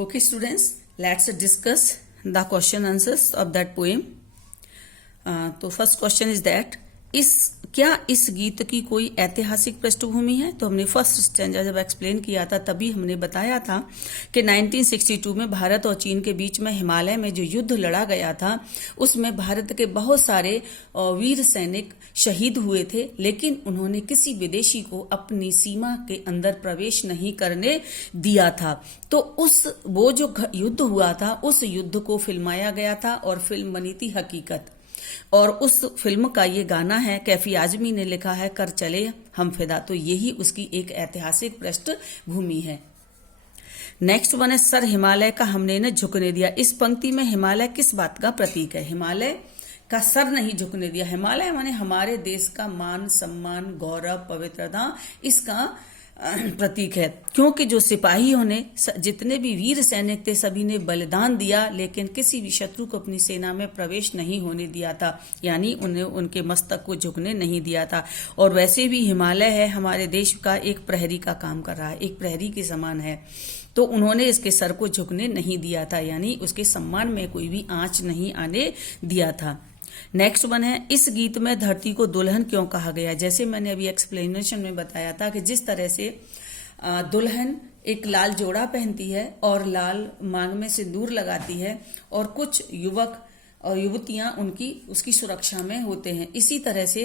Okay, students, let's discuss the question answers of that poem. तो first question is that क्या इस गीत की कोई ऐतिहासिक पृष्ठभूमि है? तो हमने फर्स्ट स्टैंजा जब एक्सप्लेन किया था तभी हमने बताया था कि 1962 में भारत और चीन के बीच में हिमालय में जो युद्ध लड़ा गया था उसमें भारत के बहुत सारे वीर सैनिक शहीद हुए थे, लेकिन उन्होंने किसी विदेशी को अपनी सीमा के अंदर प्रवेश नहीं करने दिया था। तो वो जो युद्ध हुआ था उस युद्ध को फिल्माया गया था और फिल्म बनी थी हकीकत। और उस फिल्म का ये गाना है, कैफी आजमी ने लिखा है, कर चले हम फिदा। तो यही उसकी एक ऐतिहासिक पृष्ठभूमि है। नेक्स्ट वन है, सर हिमालय का हमने न झुकने दिया। इस पंक्ति में हिमालय किस बात का प्रतीक है? हिमालय का सर नहीं झुकने दिया। हिमालय माने हमारे देश का मान सम्मान गौरव पवित्रता इसका प्रतीक है, क्योंकि जो सिपाहियों ने जितने भी वीर सैनिक थे सभी ने बलिदान दिया, लेकिन किसी भी शत्रु को अपनी सेना में प्रवेश नहीं होने दिया था, यानी उन्हें उनके मस्तक को झुकने नहीं दिया था। और वैसे भी हिमालय है हमारे देश का एक प्रहरी का काम कर रहा है, एक प्रहरी के समान है, तो उन्होंने इसके सर को झुकने नहीं दिया था, यानी उसके सम्मान में कोई भी आंच नहीं आने दिया था। नेक्स्ट वन है, इस गीत में धरती को दुल्हन क्यों कहा गया? जैसे मैंने अभी एक्सप्लेनेशन में बताया था कि जिस तरह से दुल्हन एक लाल जोड़ा पहनती है और लाल मांग में सिंदूर लगाती है और कुछ युवक और युवतियां उसकी सुरक्षा में होते हैं, इसी तरह से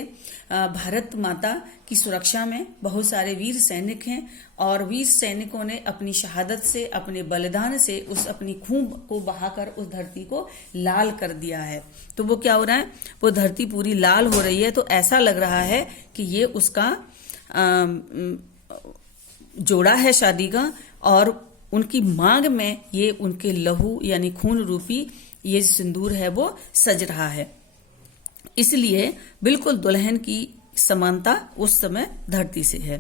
भारत माता की सुरक्षा में बहुत सारे वीर सैनिक हैं और वीर सैनिकों ने अपनी शहादत से अपने बलिदान से उस अपनी खून को बहाकर उस धरती को लाल कर दिया है। तो वो क्या हो रहा है, वो धरती पूरी लाल हो रही है। तो ऐसा लग रहा है कि ये उसका जोड़ा है शादी का और उनकी मांग में ये उनके लहू यानी खून रूपी ये सिंदूर है वो सज रहा है, इसलिए बिल्कुल दुल्हन की समानता उस समय धरती से है।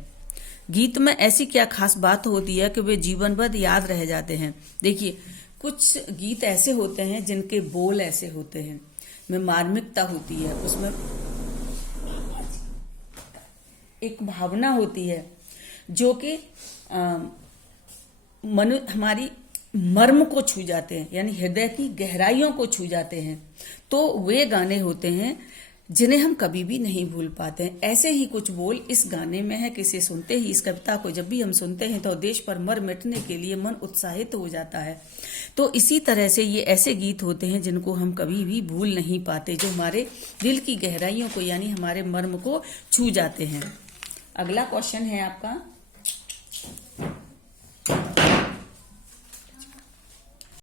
गीत में ऐसी क्या खास बात होती है कि वे जीवन भर याद रह जाते हैं? देखिए, कुछ गीत ऐसे होते हैं जिनके बोल ऐसे होते हैं, में मार्मिकता होती है, उसमें एक भावना होती है जो कि हमारी मर्म को छू जाते हैं, यानी हृदय की गहराइयों को छू जाते हैं। तो वे गाने होते हैं जिन्हें हम कभी भी नहीं भूल पाते हैं। ऐसे ही कुछ बोल इस गाने में है, किसे सुनते ही इस कविता को जब भी हम सुनते हैं तो देश पर मर मिटने के लिए मन उत्साहित हो जाता है। तो इसी तरह से ये ऐसे गीत होते हैं जिनको हम कभी भी भूल नहीं पाते, जो हमारे दिल की गहराइयों को यानी हमारे मर्म को छू जाते हैं। अगला क्वेश्चन है आपका,